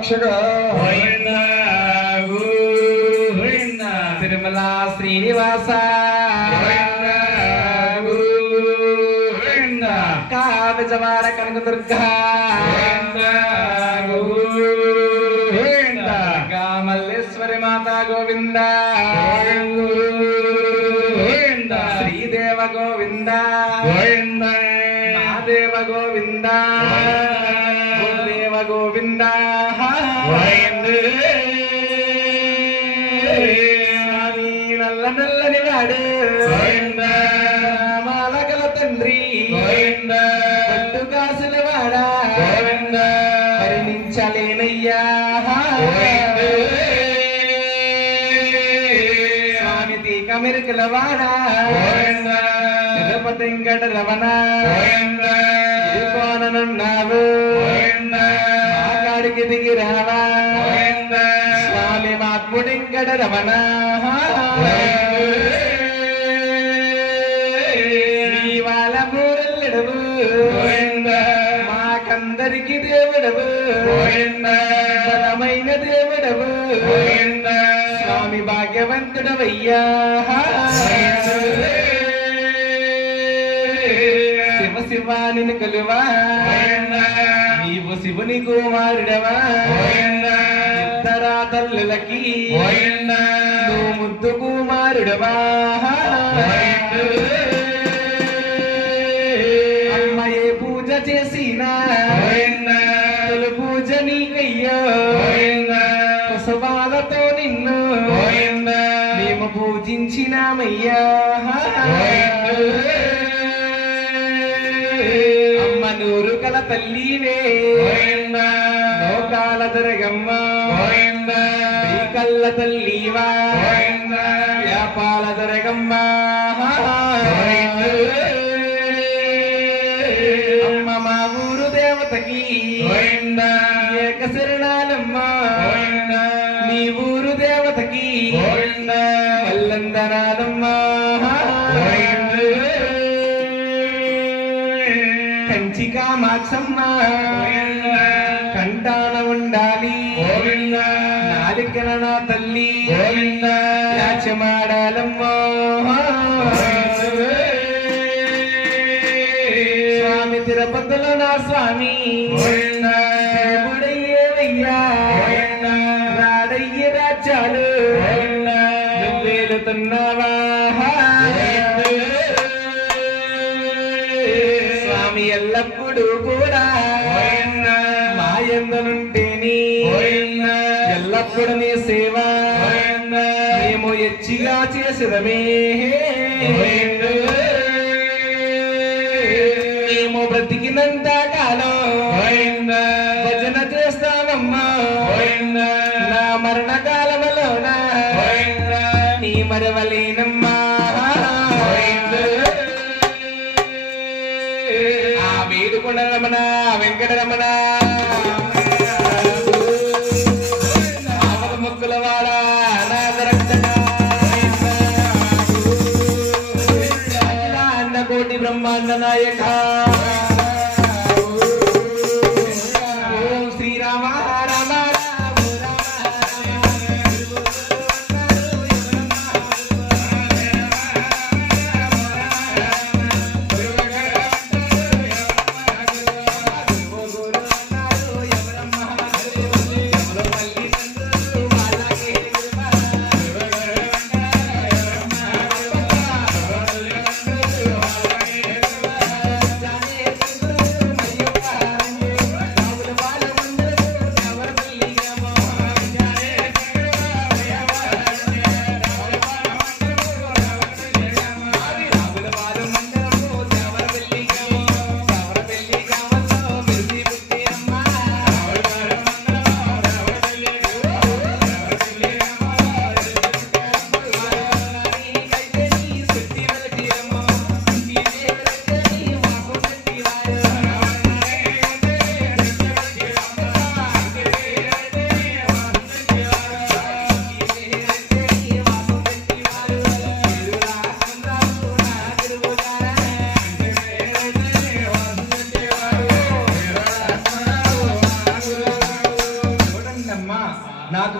రక్షక తిరుమల శ్రీనివాస కావిజవాడ కనకదుర్గ మల్లేశ్వరి మాత గోవింద శ్రీదేవ గోవింద మహాదేవ గోవింద దేవ గోవింద నల్ల నల్లని వాడు మాలకల తండ్రి పట్టు కాసుల వాడా పరిణించలేనయ్యా స్వామి తీక మెరుకుల వాడా తిరుపతి వెంకట రమణ కోననున్నావు మాకాడికి దిగి రావా స్వామి మాత్ముడి వెంకట రమణ వాళ్ళ మూరెల్లెడవు మాకందరికి దేవుడవు బలమైన దేవుడవు స్వామి భాగ్యవంతుడవయ్యా శివ శివాని కొలువా నీవు శివుని కుమారుడవా ఇద్దరా తల్లులకి నువ్వు ముద్దు కుమారుడవా అమ్మయే పూజ చేసినా తొలి పూజ నీకయ్యో కుసవాలతో నిన్ను మేము పూజించినామయ్యా అమ్మ నూరు కల తల్లివే లోకాల దొరగమ్మ కళ్ళ తల్లివా వ్యాపాల దొరగమ్మ అమ్మ మా ఊరు దేవతకి ఏక శరణాలమ్మ నీ ఊరు దేవతకి వల్లందనాలమ్మ కంచి కామాక్షమ్మ కంటాన ఉండాలి నాలికన నా తల్లి యాచమాడాలమ్మ స్వామి తిరుపతిలో నా స్వామి దేవుడయ్యేవయ్యా రాడయ్య రాజ్యాలు నువ్వేలుతున్నావా స్వామి ఎల్లప్పుడూ కూడా మాయందనుంటేని ఎల్లప్పుడు నీ సేవ మేము ఎచ్చిగా చేసేదమే మేము బ్రతికినంత కాలం భజన చేస్తామమ్మా నా మరణ కాలములోన నీ మరవలేనమ్మా ఆ వేడుకొండ రమణ వెంకట రమణ మొక్కుల వాడ కోటి బ్రహ్మాండ నాయక ఓం శ్రీరామ రామ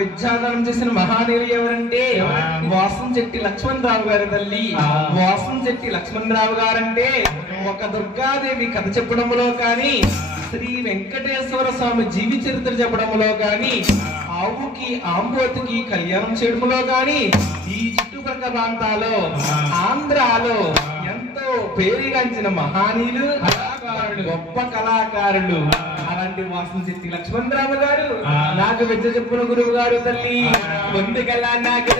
విద్యాదానం చేసిన మహానీయులు ఎవరంటే వాసంశెట్టి లక్ష్మణరావు గారి తల్లి. వాసంశెట్టి లక్ష్మణరావు గారంటే ఒక దుర్గాదేవి కథ చెప్పడంలో కానీ, శ్రీ వెంకటేశ్వర స్వామి జీవి చరిత్ర చెప్పడంలో కానీ, ఆవుకి ఆంబోతికి కళ్యాణం చేయడంలో కానీ, ఈ చుట్టుపక్కల ప్రాంతాల్లో ఆంధ్రాలో ఎంతో పేరుగాంచిన మహానీయులు, గొప్ప కళాకారులు. అలాంటి వాసంశెట్టి లక్ష్మణరావు గారు నాకు విద్య చెప్పున గురువు గారు తల్లి. ముందుకెళ్ళా నాకు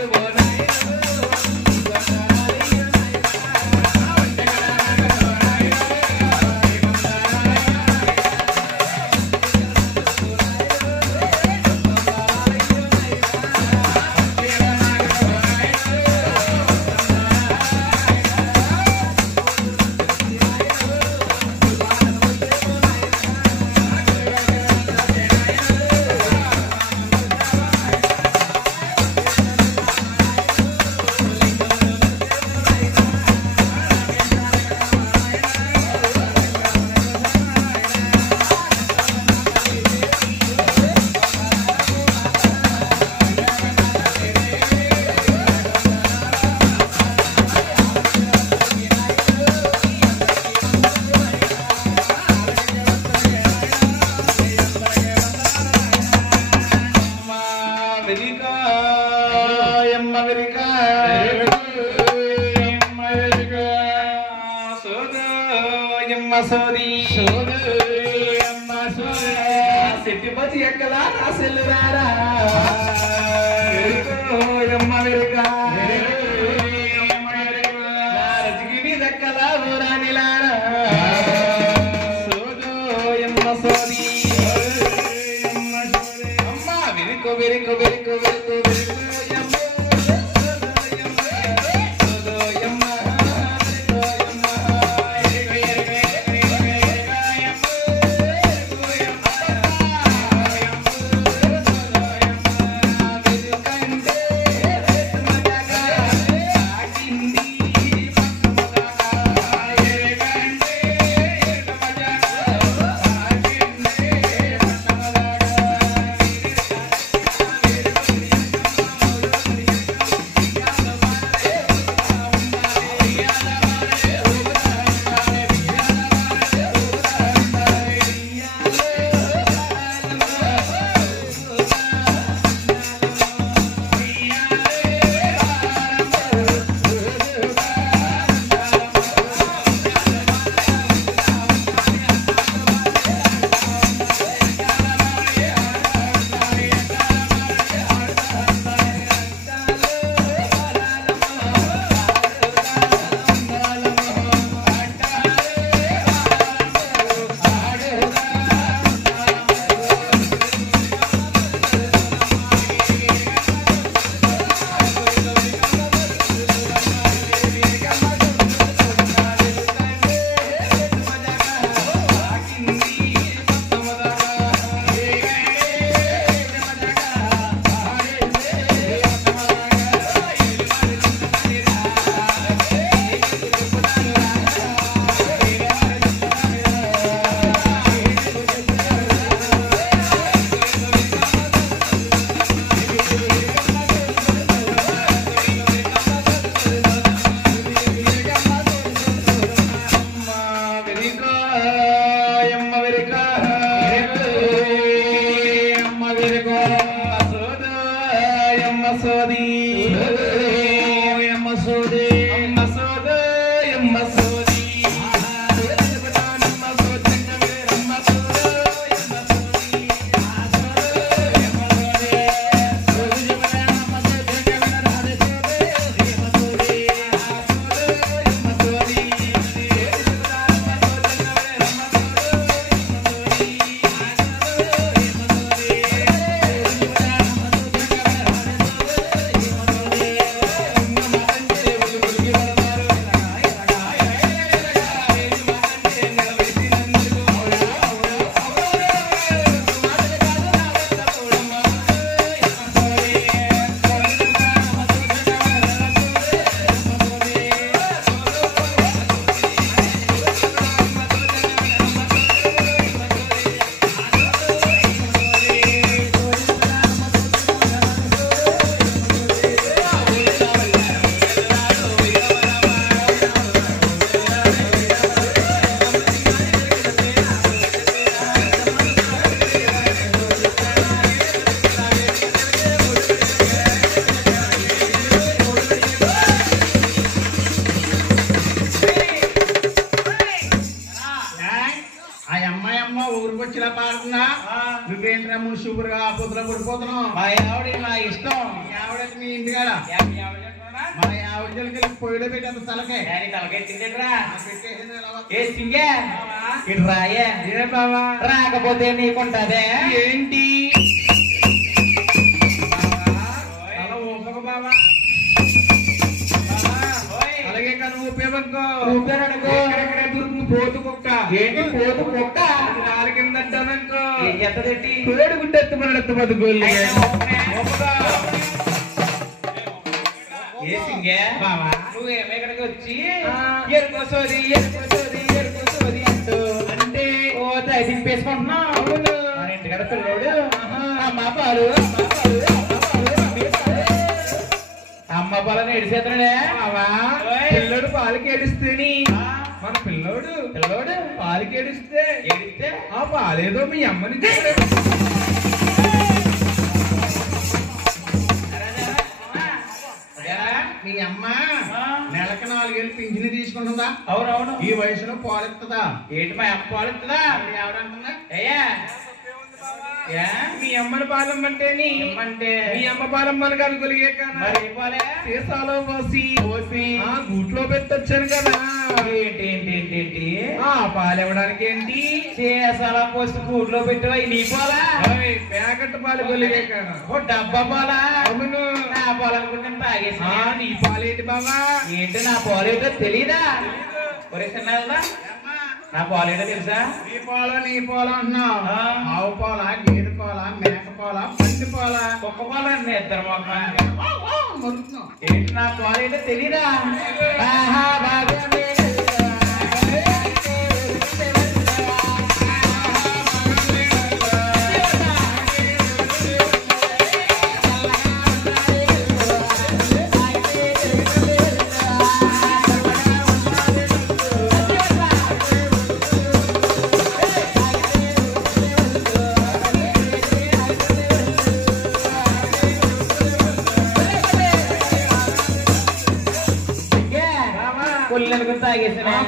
సెట్టిపతి ఎక్కలా సెల్లురారా రజగిరి దక్కలా ఊరానిలారా సోదోయమ్మ సోది అమ్మ వెరుకో వెరుకో వెరుకో వెరుకో వెరుకో అమ్మ ఊరికి వచ్చిలా పాడుతున్నా నువ్వేంట్రా మున్సూపురుగా పొద్దున పడిపోతున్నావు. మా ఆవిడ నా ఇష్టం. ఆవిడైతే మీ ఇంటికాడ మన ఆవిడకి పొయ్యిలో పెట్టేంత తలకే రాకపోతే నీకుంటదే ఏంటి అలాగే కానీ ఊపేమనుకో పోతు కుక్క. ఏంటి పోతు కుక్క నాలుగు కింద అంటాననుకో ఎంత తెట్టి కోడి గుడ్డెత్తు మన ఎత్తు బతుకోళ్ళు. ఏ సింగే బావా నువ్వేమో ఇక్కడికి వచ్చి ఎరుకోసోది అంటూ అంటే ఓ దింపేసుకుంటున్నావు. మన ఇంటికాడ పిల్లోడు అమ్మ పాలని ఎడిసేతడే. పిల్లడు పాలకి ఏడుస్తేని మన పిల్లోడు పాలకి ఏడిస్తే ఆ పాలేదో మీ అమ్మని మీ అమ్మ నెలకు 4 ఏళ్ళు పింఛని తీసుకుంటుందా? అవునవును. ఈ వయసులో పాలెత్తదా? ఏంటి మా అమ్మ పాలుతుందా? ఎవరంటుందా? అయ్యా మీ అమ్మని పాలమ్మంటేని అంటే మీ అమ్మ పాలమ్మని కనుగొలిగే మరి పోలే సీసాలో పోసి ఆ గూట్లో పెట్టొచ్చాను కదా. ఏంటి ఆ పాలు ఇవ్వడానికి ఏంటి చేసాలా పోసి కూట్లో పెట్టివా నీ పోలా ప్యాకెట్ పాలు కొలిగే కదా. ఓ డబ్బా పోలా. అవును నా పాలనుకుంటే తాగేసి నీ పాలేంటి బాబా? ఏంటి నా పాలేటో తెలీదా? ఒరే చిన్నదా నా పాలేటో తెలుసా? నీ పాలు అంటున్నావు. ఆవు పాల, గేదె పాల, మేక పాల, పంది పాల, కుక్క పాల ఇద్దరు మరుతున్నావు. ఏంటి నా పాలేటో తెలీదా?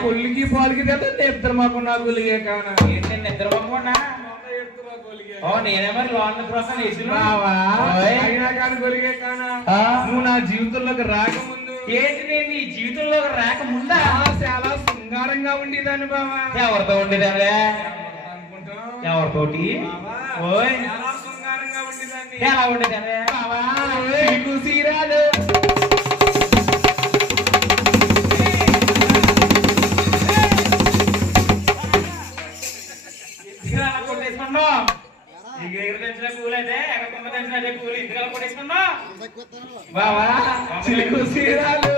కొల్లికి పాలకి ఇద్దరు మాకు నా కొలిగే కానా. నిద్ర పోకుండా నేనేమో లోన్ కోసం అయినా కానీ కొలిగే కానా. నువ్వు నా జీవితంలోకి రాకముందు ఏంటి నేను నీ జీవితంలోకి రాకముందా చాలా శృంగారంగా ఉండేదాన్ని బావా. ఎవరితో ఉండేదాన్ని? ఎవరితోటి? ఓయ్ చాలా శృంగారంగా ఉండేదాన్ని. ఎలా ఉండేదాన్ని బావా? సీరాలు బావా చిలుకు సీరాలు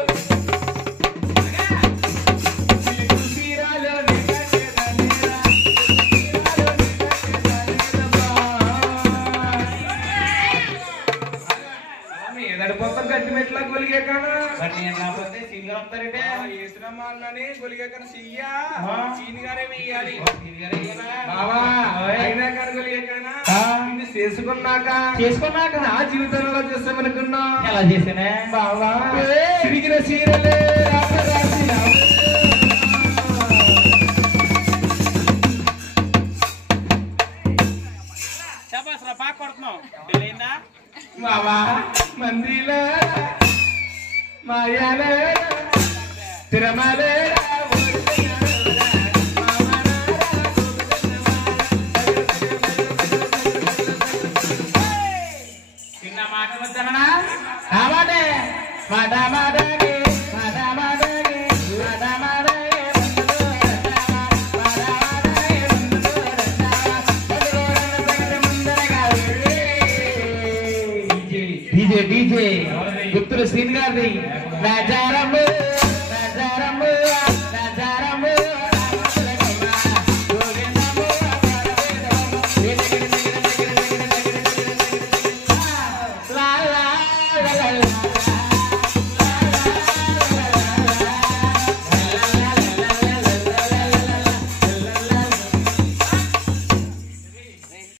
ఏదడిపోతాం గట్టి మెట్లా కొలిగే కానా. నేను రాకపోతే సింగర్ వస్తారంటే ఏసురమ్మా అన్నని కొలిగే కాన చెయ్యా చీని గారే వెయ్యాలి. బావా అయినా కానీ కొలిగే కానా. చేసుకున్నాక నా జీవితంలో చేస్తామనుకున్నా. ఎలా చేసానే బావా తిరిగిన చీరలే బావా మందిల మాయాల తిరమల చిన్న మాట వద్దనా ఆ మాటే మాట మాటకి మాట మాటకి మాట మాటకి డీజే గుత్తుల శ్రీని గారిది రాజారాము